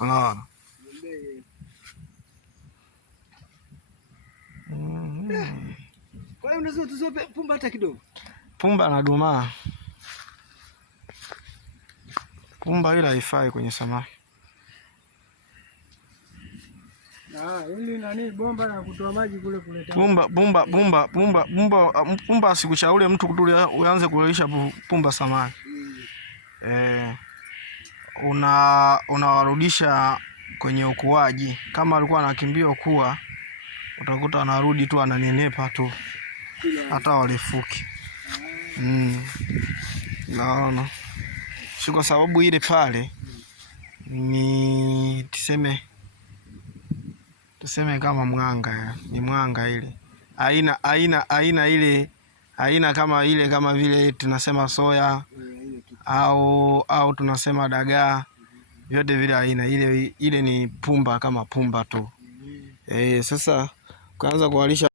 Unaona? Kwa hiyo unaweza tuzope pumba hata kidogo. Pumba na dumaa. Pumba ila haifai kwenye samaki. Hili nani bomba la kutoa maji kule kuleta. Pumba asikushauri mtu kutulia uanze kulisha pumba samaki. Unawarudisha kwenye ukuaji. Kama alikuwa anakimbia ukua, utakuta anarudi tu ananenepa tu. Hata walifuki. Naona. Si kwa sababu ile pale ni tuseme kama mwanga, ni mwanga ile. Haina kama ile kama vile tunasema soya au tunasema dagaa. Vyote vile haina, ile ni pumba kama pumba tu. Sasa kuanza kuwalisha